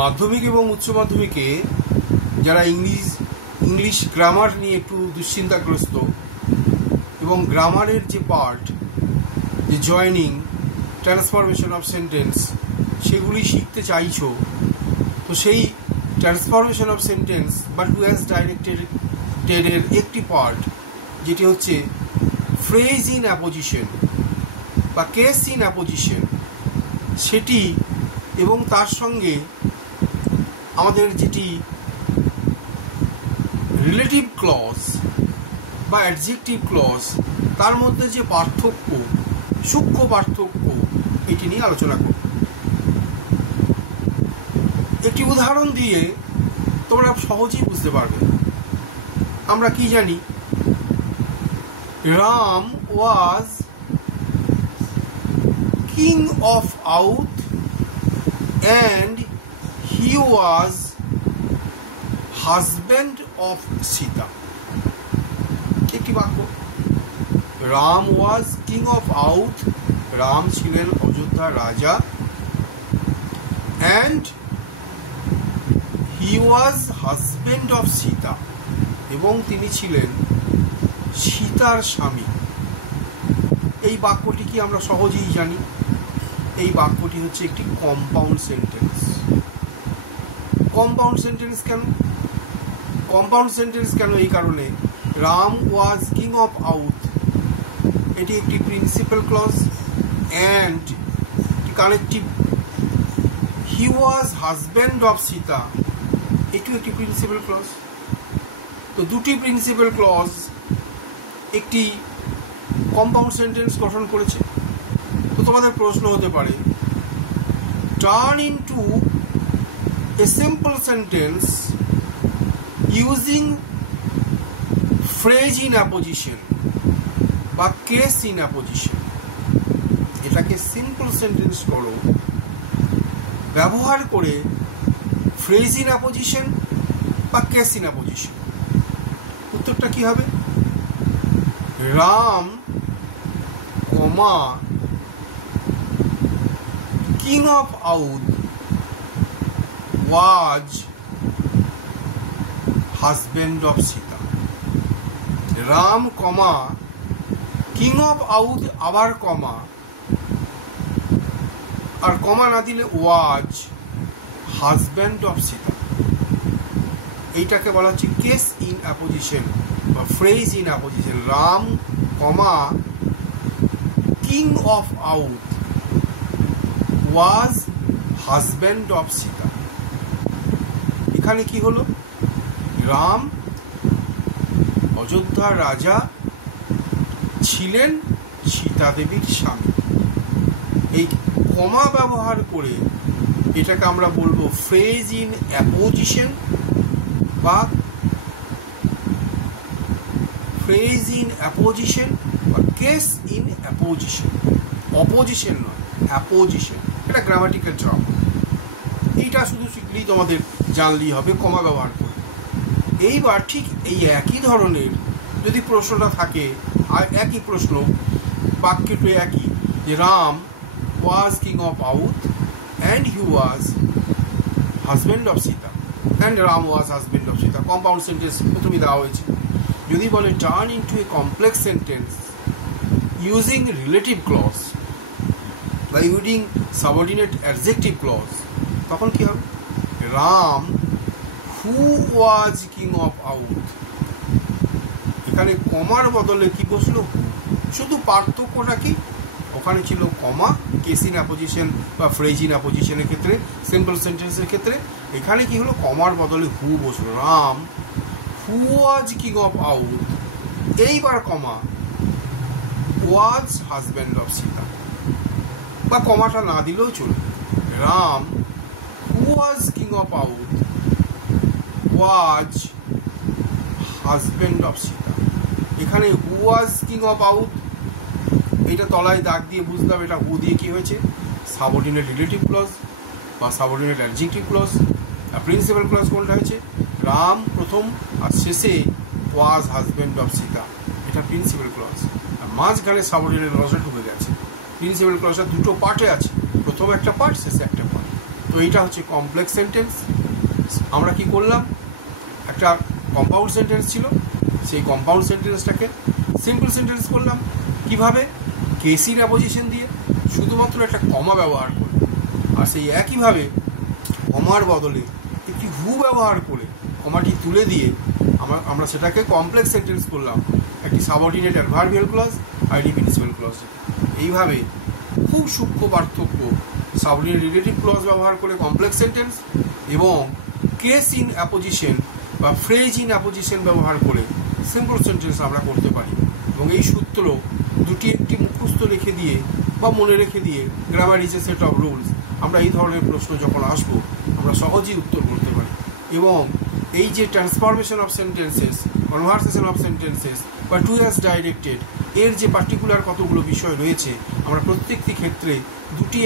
মাধ্যমিক এবং উচ্চ মাধ্যমিকে যারা ইংলিশ গ্রামার নিয়ে একটু দুশ্চিন্তাগ্রস্ত এবং গ্রামারের যে পার্ট, যে জয়নিং, ট্রান্সফরমেশন অফ সেন্টেন্স, সেগুলি শিখতে চাইছো, তো সেই ট্রান্সফরমেশন অফ সেন্টেন্স বা টু অ্যাজ ডাইরেক্টেড এর একটি পার্ট যেটি হচ্ছে ফ্রেজ ইন অ্যাপোজিশন বা কেস ইন অ্যাপোজিশন, সেটি এবং তার সঙ্গে আমাদের যেটি রিলেটিভ ক্লজ বা অ্যাডজেক্টিভ ক্লজ, তার মধ্যে যে পার্থক্য, সূক্ষ্ম পার্থক্য, এটি নিয়ে আলোচনা করব। একটি উদাহরণ দিয়ে তোমরা সহজেই বুঝতে পারবে। আমরা কি জানি? Ram was king of Oudh and he was husband of Sita. একটি বাক্য, Ram was king of Oudh, Ram ছিলেন অযোধ্যার রাজা, and he was husband of Sita, এবং তিনি ছিলেন সীতার স্বামী। এই বাক্যটি কি আমরা সহজেই জানি? এই বাক্যটি হচ্ছে একটি কম্পাউন্ড সেন্টেন্স। কম্পাউন্ড সেন্টেন্স কেন? কম্পাউন্ড সেন্টেন্স কেন? এই কারণে, Ram was king of Oudh এটি একটি principal clause and connective, he was husband of Sita এটিও একটি প্রিন্সিপাল ক্লজ। তো দুটি প্রিন্সিপাল ক্লজ একটি কম্পাউন্ড সেন্টেন্স গঠন করেছে। তো তোমাদের প্রশ্ন হতে পারে, turn into a simple sentence using phrase in apposition বা কেস ইন অ্যাপোজিশন। এটাকে সিম্পল সেন্টেন্স করো ব্যবহার করে ফ্রেজ ইন অ্যাপোজিশন বা কেস ইন অ্যাপোজিশন। উত্তরটা কি হবে? Ram comma king of Oudh was husband of Sita. Ram comma king of Oudh, আবার কমা, আর কমা না দিলে ওয়াজ হাজব্যান্ড অফ সীতা। এইটাকে বলা হচ্ছে কেস ইন অ্যাপোজিশন বা phrase in apposition. Ram comma king of Oudh was husband of Sita. এখানে কি হলো? রাম অযোধ্যার রাজা ছিলেন সীতা দেবীর স্বামী। এই কমা ব্যবহার করে এটাকে আমরা বলবো ফ্রেজ ইন অ্যাপোজিশন বা ফ্রেজ ইন অ্যাপোজিশন বা কেস ইন অ্যাপোজিশন। অপোজিশন নয়, অ্যাপোজিশন। এটা গ্রামাটিক্যাল টার্ম। এইটা শুধু শিখলেই তোমাদের জানলেই হবে কমা ব্যবহার করে। এইবার ঠিক এই একই ধরনের যদি প্রশ্নটা থাকে, আর একই প্রশ্ন বাক্যটি একই, যে Ram was king of Oudh and he was husband of Sita, and Ram was husband of Sita. Compound sentence প্রথমে দেওয়া হয়েছে। যদি বলে turn into a complex sentence using relative clause বা ইউজিং সাবঅর্ডিনেট অ্যাডজেক্টিভ ক্লজ, তখন কি হবে? Ram who was king of Oudh, এখানে কমার বদলে কি বসলো? হু। শুধু পার্থক্যটা কি? ওখানে ছিল কমা কেস ইন অ্যাপোজিশন বা ফ্রেজ ইন অ্যাপোজিশনের ক্ষেত্রে, সিম্পল সেন্টেন্সের ক্ষেত্রে। এখানে কি হলো? কমার বদলে হু বসলো। Ram who was king of Oudh, এইবার comma was husband of Sita, বা কমাটা না দিলেও চলবে। Ram who was king of Oudh was husband of Sita. এখানে who was king of Oudh, এটা তলায় দাগ দিয়ে বুঝলাম এটা হু দিয়ে কি হয়েছে? সাবঅর্ডিনেট রিলেটিভ ক্লজ বা সাবঅর্ডিনেট অ্যাডজেক্টিভ ক্লজ। আর প্রিন্সিপাল ক্লজ কোনটা হয়েছে? রাম প্রথম আর শেষে ওয়াজ হাজব্যান্ড অফ সীতা, এটা প্রিন্সিপাল ক্লজ। আর মাঝখানে সাবঅর্ডিনেট ক্লজটা ঢুকে গেছে। প্রিন্সিপাল ক্লজটা দুটো পার্টে আছে, প্রথম একটা পার্ট, শেষে একটা পার্ট। তো এইটা হচ্ছে কমপ্লেক্স সেন্টেন্স। আমরা কি করলাম, একটা কম্পাউন্ড সেন্টেন্স ছিল, সেই কম্পাউন্ড সেন্টেন্সটাকে সিম্পল সেন্টেন্স করলাম। কিভাবে? কেস ইন অ্যাপোজিশন দিয়ে, শুধুমাত্র একটা কমা ব্যবহার করে। আর সেই একইভাবে কমার বদলে একটি হু ব্যবহার করে কমাটি তুলে দিয়ে আমরা সেটাকে কমপ্লেক্স সেন্টেন্স করলাম একটি সাবঅর্ডিনেট অ্যাডভার্বিয়াল ক্লজ, আইডি প্রিন্সিপাল ক্লজ। এইভাবে খুব সূক্ষ্ম পার্থক্য সাবঅর্ডিনেট রিলেটিভ ক্লজ ব্যবহার করে কমপ্লেক্স সেন্টেন্স এবং কেস ইন অ্যাপোজিশন বা ফ্রেজ ইন অ্যাপোজিশন ব্যবহার করে সিম্পল সেন্টেন্স আমরা করতে পারি। এবং এই সূত্র দুটি একটি মুখস্থ রেখে দিয়ে বা মনে রেখে দিয়ে, grammar is a set of rules, আমরা এই ধরনের প্রশ্ন যখন আসবো আমরা সহজেই উত্তর করতে পারি। এবং এই যে transformation of sentences, conversation of sentences বা টু অ্যাজ ডাইরেক্টেড, এর যে পার্টিকুলার কতগুলো বিষয় রয়েছে, আমরা প্রত্যেকটি ক্ষেত্রে দুটি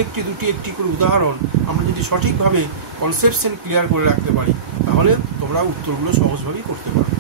একটি করে উদাহরণ আমরা যদি সঠিকভাবে কনসেপশন ক্লিয়ার করে রাখতে পারি, তাহলে তোমরা উত্তরগুলো সহজভাবেই করতে পারো।